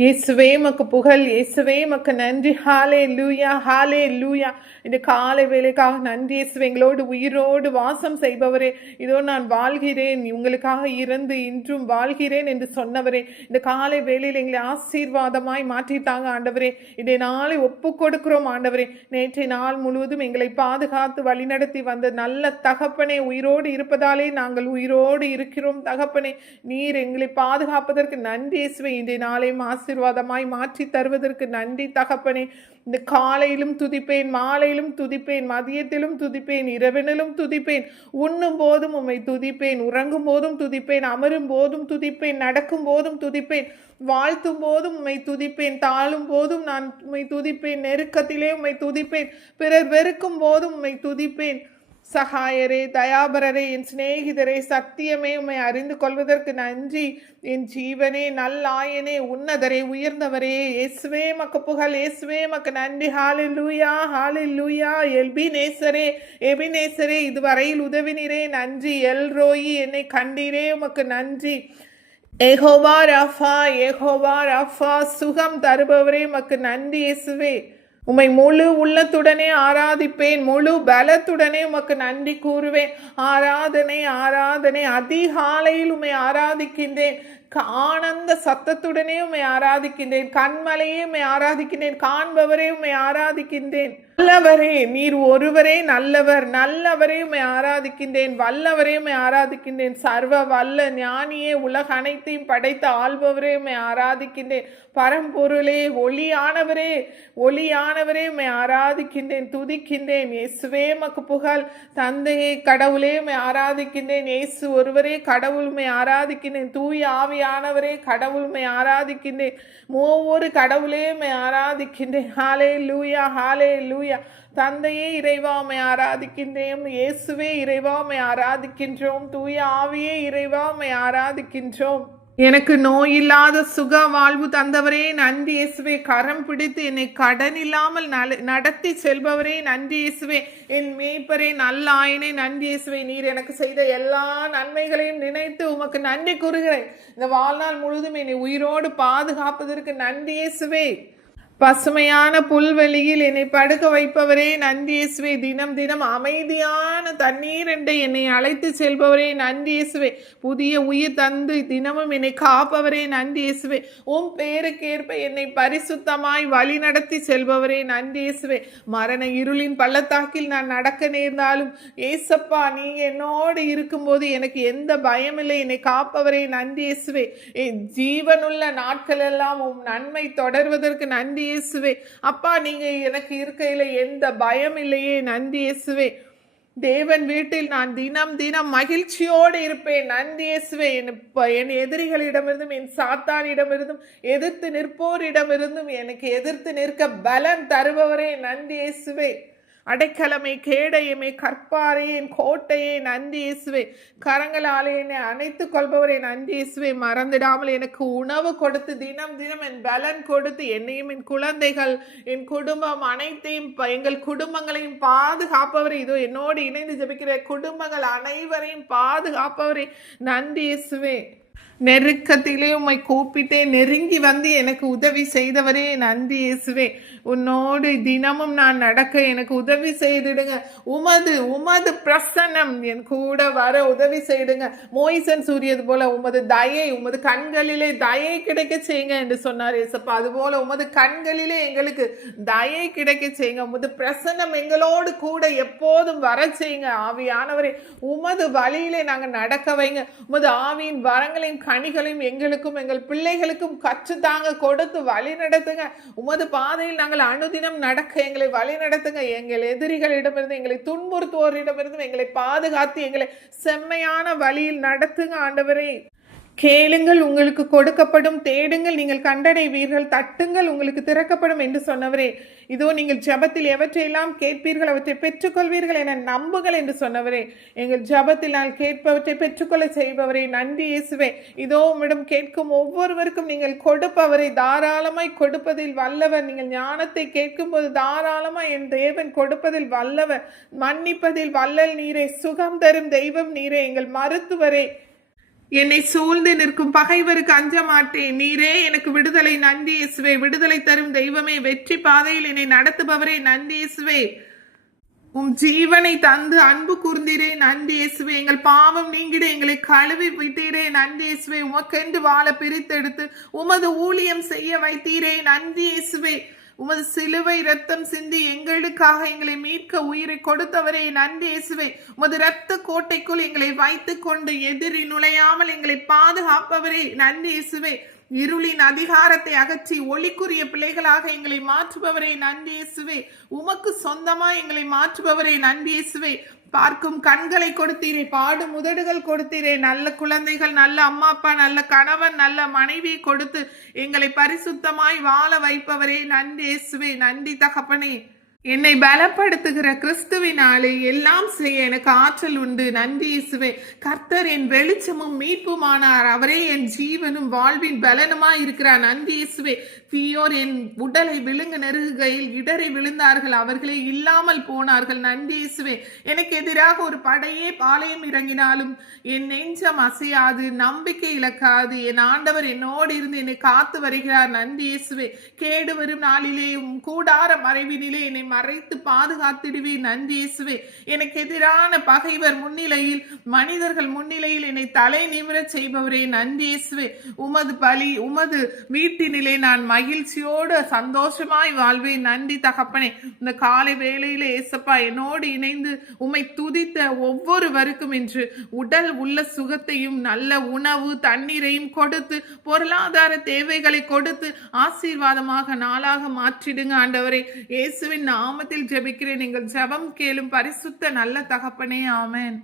இயேசுவே மக்கு புகழ், இயேசுவே மக்கு நன்றி. ஹாலே லூயா, ஹாலே லூயா. இந்த காலை வேலைக்காக நன்றி இயேசுவே. எங்களோடு உயிரோடு வாசம் செய்பவரே, இதோ நான் வாழ்கிறேன், உங்களுக்காக இறந்து இன்றும் வாழ்கிறேன் என்று சொன்னவரே, இந்த காலை வேலையில் எங்களை ஆசீர்வாதமாய் மாற்றிட்டாங்க ஆண்டவரே. இதை நாளை ஒப்பு கொடுக்கிறோம் ஆண்டவரே. நேற்றைய நாள் முழுவதும் எங்களை பாதுகாத்து வழிநடத்தி வந்த நல்ல தகப்பனே, உயிரோடு இருப்பதாலே நாங்கள் உயிரோடு இருக்கிறோம் தகப்பனே. நீர் எங்களை பாதுகாப்பதற்கு நன்றி இயேசுவே. இன்றைய நாளையும் ஆசீர்வாதமாய் மாற்றி தருவதற்கு நன்றி தகப்பனே. இந்த காலையிலும் துதிப்பேன், மாலையிலும் துதிப்பேன், மதியத்திலும் துதிப்பேன், இரவினிலும் துதிப்பேன். உண்ணும் போதும் உம்மை துதிப்பேன், உறங்கும் போதும் துதிப்பேன், அமரும் போதும் துதிப்பேன், நடக்கும் போதும் துதிப்பேன், வாழ்த்தும் போதும் உம்மை துதிப்பேன், தாழும் போதும் நான் உம்மை துதிப்பேன், நெருக்கத்திலே உம்மை துதிப்பேன், பிறர் வெறுக்கும் போதும் உம்மை துதிப்பேன். சகாயரே, தயாபரரே, என் சிநேகிதரே, சத்தியமே, உம்மை அறிந்து கொள்வதற்கு நன்றி. என் ஜீவனே, நல்லாயனே, உன்னதரே, உயர்ந்தவரே, இயேசுவே மக்கு புகழ், இயேசுவே மக்கு நன்றி. ஹalleluya, ஹalleluya. எபினேசரே, எபினேசரே, இதுவரையில் உதவினீரே நன்றி. எல்ரோயி, என்னை கண்டீரே உமக்கு நன்றி. யெகோவா ரஃபா, யெகோவா ரஃபா, சுகம் தருபவரே மக்கு நன்றி இயேசுவே. உம்மை முழு உள்ளத்துடனே ஆராதிப்பேன், முழு பலத்துடனே உமக்கு நன்றி கூறுவேன். ஆராதனை, ஆராதனை. அதிகாலையில் உம்மை ஆராதிக்கின்றேன், ஆனந்த சத்தத்துடனே உம்மை ஆராதிக்கின்றேன், கண்மலையே உம்மை ஆராதிக்கின்றேன், காண்பவரே உம்மை ஆராதிக்கின்றேன். நல்லவரே, நீர் ஒருவரே நல்லவர், நல்லவரே உம்மை ஆராதிக்கின்றேன், வல்லவரே உம்மை ஆராதிக்கின்றேன், சர்வ வல்ல ஞானியே, உலக அனைத்தையும் படைத்த ஆள்பவரே உம்மை ஆராதிக்கின்றேன், பரம்பொருளே, ஒளியானவரே, ஒளியானவரே உம்மை ஆராதிக்கின்றேன், துதிக்கின்றேன். இயேசுவே மக்கு புகழ். தந்தையே, கடவுளே உம்மை ஆராதிக்கின்றேன், இயேசு ஒருவரே கடவுள் உம்மை ஆராதிக்கின்றேன், தூய ஆவியானவரே கடவுள் உம்மை ஆராதிக்கின்றேன், மூவொரு கடவுளே உம்மை ஆராதிக்கின்றேன். ஹalleluya, ஹalleluya. தந்தையே இறைவா உம்மை ஆராதிக்கின்றேன், இயேசுவே இறைவா உம்மை ஆராதிக்கின்றோம், தூய ஆவியே இறைவா உம்மை ஆராதிக்கின்றோம். எனக்கு நோயில்லாத சுக வாழ்வு தந்தவரே நன்றி இயேசுவே. கரம் பிடித்து என்னை கடன் இல்லாமல் நடத்தி செல்பவரே நன்றி இயேசுவே. என் மேய்ப்பரே, நல்ல ஆயனே நன்றி இயேசுவே. நீர் எனக்கு செய்த எல்லா நன்மைகளையும் நினைத்து உமக்கு நன்றி கூறுகிறேன். இந்த வாழ்நாள் முழுதும் என்னை உயிரோடு பாதுகாப்பதற்கு நன்றி இயேசுவே. பசுமையான புல்வெளியில் என்னை படுக்க வைப்பவரே நன்றி இயேசுவே. தினம் தினம் அமைதியான தண்ணீர் என்று என்னை அழைத்து செல்பவரே நன்றி இயேசுவே. புதிய உயிர் தந்து தினமும் என்னை காப்பவரே நன்றி இயேசுவே. உம் பேருக்கேற்ப என்னை பரிசுத்தமாய் வழி நடத்தி செல்பவரே நன்றி இயேசுவே. மரண இருளின் பள்ளத்தாக்கில் நான் நடக்க நேர்ந்தாலும் ஏசப்பா நீங்க என்னோடு இருக்கும்போது எனக்கு எந்த பயமில்லை. என்னை காப்பவரே நன்றி இயேசுவே. என் ஜீவனுள்ள நாட்கள் எல்லாம் உம் நன்மை தொடர்வதற்கு நன்றி இயேசுவே. அப்பா நீங்க எனக்கு இருக்கையில எந்த பயம் இல்லையே நன்றி இயேசுவே. தேவன் வீட்டில் நான் தினம் தினம் மகிழ்ச்சியோடு இருப்பேன் நன்றி இயேசுவே. என் எதிரிகளிடமிருந்தும் என் சாத்தானிடமிருந்தும் எதிர்த்து நிற்போரிடமிருந்தும் எனக்கு எதிர்த்து நிற்க பலன் தருபவரே நன்றி இயேசுவே. அடைக்கலமை, கேடயமே, கற்பாரே, என் கோட்டையே நன்றி இயேசுவே. கரங்களாலே என்னை அணைத்துக் கொள்பவரே நன்றி இயேசுவே. மறந்துடாமல் எனக்கு உணவு கொடுத்து தினம் தினம் என் பலன் கொடுத்து என்னையும் என் குழந்தைகள் என் குடும்பம் அனைத்தையும் எங்கள் குடும்பங்களையும் பாதுகாப்பவரே. இதோ என்னோடு இணைந்து ஜெபிக்கிற குடும்பங்கள் அனைவரையும் பாதுகாப்பவரே நன்றி இயேசுவே. நெருக்கத்திலே உம்மை கூப்பிட்டே நெருங்கி வந்து எனக்கு உதவி செய்தவரே நன்றி இயேசுவே. உன்னோடு தினமும் நான் நடக்க எனக்கு உதவி செய்திடுங்க. உமது பிரசன்னம் என் கூட வர உதவி செய்துங்க. மோய்சன் சூரியது போல உமது தயை, உமது கண்களிலே தயை கிடைக்க செய்யுங்க என்று சொன்னார் இயேசப்பா. அதுபோல உமது கண்களிலே எங்களுக்கு தயை கிடைக்க செய்யுங்க. உமது பிரசன்னம் எங்களோடு கூட எப்போதும் வர செய்யுங்க. ஆவியானவரே உமது வழியிலே நாங்கள் நடக்க வைங்க. உமது ஆவியின் வரங்களையும் கனிகளையும் எங்களுக்கும் எங்கள் பிள்ளைகளுக்கும் கற்றுத்தாங்க, கொடுத்து வழி நடத்துங்க. உமது பாதையில் நாங்கள் அனுதினம் நடக்க எங்களை வழி நடத்துங்க. எங்கள் எதிரிகளிடமிருந்து, எங்களை துன்புறுத்துவோரிடமிருந்து எங்களை பாதுகாத்து எங்களை செம்மையான வழியில் நடத்துங்க ஆண்டவரே. கேளுங்கள் உங்களுக்கு கொடுக்கப்படும், தேடுங்கள் நீங்கள் கண்டடைவீர்கள், தட்டுங்கள் உங்களுக்கு திறக்கப்படும் என்று சொன்னவரே. இதோ நீங்கள் ஜெபத்தில் எவற்றையெல்லாம் கேட்பீர்கள் அவற்றை பெற்றுக்கொள்வீர்கள் என நம்புங்கள் என்று சொன்னவரே. எங்கள் ஜெபத்தில் நான் கேட்பவற்றை பெற்றுக்கொள்ள செய்பவரே நன்றி இயேசுவே. இதோ உம்மிடம் கேட்கும் ஒவ்வொருவருக்கும் நீங்கள் கொடுப்பவரை, தாராளமாய் கொடுப்பதில் வல்லவர். நீங்கள் ஞானத்தை கேட்கும் போது தாராளமாய் என் தேவன் கொடுப்பதில் வல்லவர். மன்னிப்பதில் வல்லல் நீரே, சுகம் தரும் தெய்வம் நீரே, எங்கள் மருத்துவரே. என்னை சூழ்ந்து நிற்கும் பகைவருக்கு அஞ்ச மாட்டேன். நீரே எனக்கு விடுதலை. நன்றி இயேசுவே. விடுதலை தரும் தெய்வமே, வெற்றி பாதையில் என்னை நடத்துபவரே, நன்றி இயேசுவே. உம் ஜீவனை தந்து அன்பு கூர்ந்தீரே, நன்றி இயேசுவே. எங்கள் பாவம் நீங்கிட எங்களை கழுவி விட்டீரே, நன்றி இயேசுவே. உமக்கென்று வாழ பிரித்தெடுத்து உமது ஊழியம் செய்ய வைத்தீரே, நன்றி இயேசுவே. உமது சிலுவை ரத்தம் சிந்தி எங்களுக்காக எங்களை மீட்க உயிரை கொடுத்தவரே, நன்றி இயேசுவே. உமது இரத்த கோட்டைக்குள் எங்களை வைத்துக் கொண்டு எதிரி நுழையாமல் எங்களை பாதுகாப்பவரே, நன்றி இயேசுவே. இருளின் அதிகாரத்தை அகற்றி ஒளிக்குரிய பிள்ளைகளாக எங்களை மாற்றுபவரே, நன்றி இயேசுவே. உமக்கு சொந்தமா எங்களை மாற்றுபவரே, நன்றி இயேசுவே. பார்க்கும் கண்களை கொடுத்தீரே, பாடும் உதடுகள் கொடுத்தீரே, நல்ல குழந்தைகள், நல்ல அம்மா அப்பா, நல்ல கணவன், நல்ல மனைவி கொடுத்து எங்களை பரிசுத்தமாய் வாழ வைப்பவரே, நன்றி இயேசுவே. நன்றி தகப்பனே. என்னை பலப்படுத்துகிற கிறிஸ்துவினாலே எல்லாம் செய்ய எனக்கு ஆற்றல் உண்டு, நன்றி இயேசுவே. கர்த்தர் என் வெளிச்சமும் மீட்புமானார். அவரே என் ஜீவனும் வாழ்வின் பலனுமாய் இருக்கிறார், நன்றி இயேசுவே. தீயோர் என் உடலை விழுங்க நெருகுகையில் இடரை விழுந்தார்கள், அவர்களே இல்லாமல் போனார்கள், நன்றி இயேசுவே. எனக்கு எதிராக ஒரு படையே பாளையம் இறங்கினாலும் என் நெஞ்சம் அசையாது, நம்பிக்கை இழக்காது. என் ஆண்டவர் என்னோடு இருந்து என்னை காத்து வருகிறார், நன்றி இயேசுவே. கேடு வரும் நாளிலே கூடார மறைவினிலே என்னை மறைத்து பாதுகாத்திடுவே, நன்றி இயேசுவே. எனக்கு எதிரான பகைவர் முன்னிலையில், மனிதர்கள் முன்னிலையில் என்னை தலை நிமிரச் செய்பவரே, நன்றி இயேசுவே. உமது பலி உமது வீட்டினிலே நான் மகிழ்ச்சியோடு சந்தோஷமாய் வாழ்வேன், நன்றி தகப்பனே. இந்த காலை வேளையிலே ஏசப்பா என்னோடு இணைந்து உம்மை துதித்த ஒவ்வொருவருக்கும் என்று உடல் உள்ள சுகத்தையும் நல்ல உணவு தண்ணீரையும் கொடுத்து பொருளாதார தேவைகளை கொடுத்து ஆசீர்வாதமாக நாளாக மாற்றிடுங்க ஆண்டவரே. இயேசுவின் நாமத்தில் ஜெபிக்கிறேன். நீங்கள் ஜெபம் கேளும் பரிசுத்த நல்ல தகப்பனே, ஆமென்.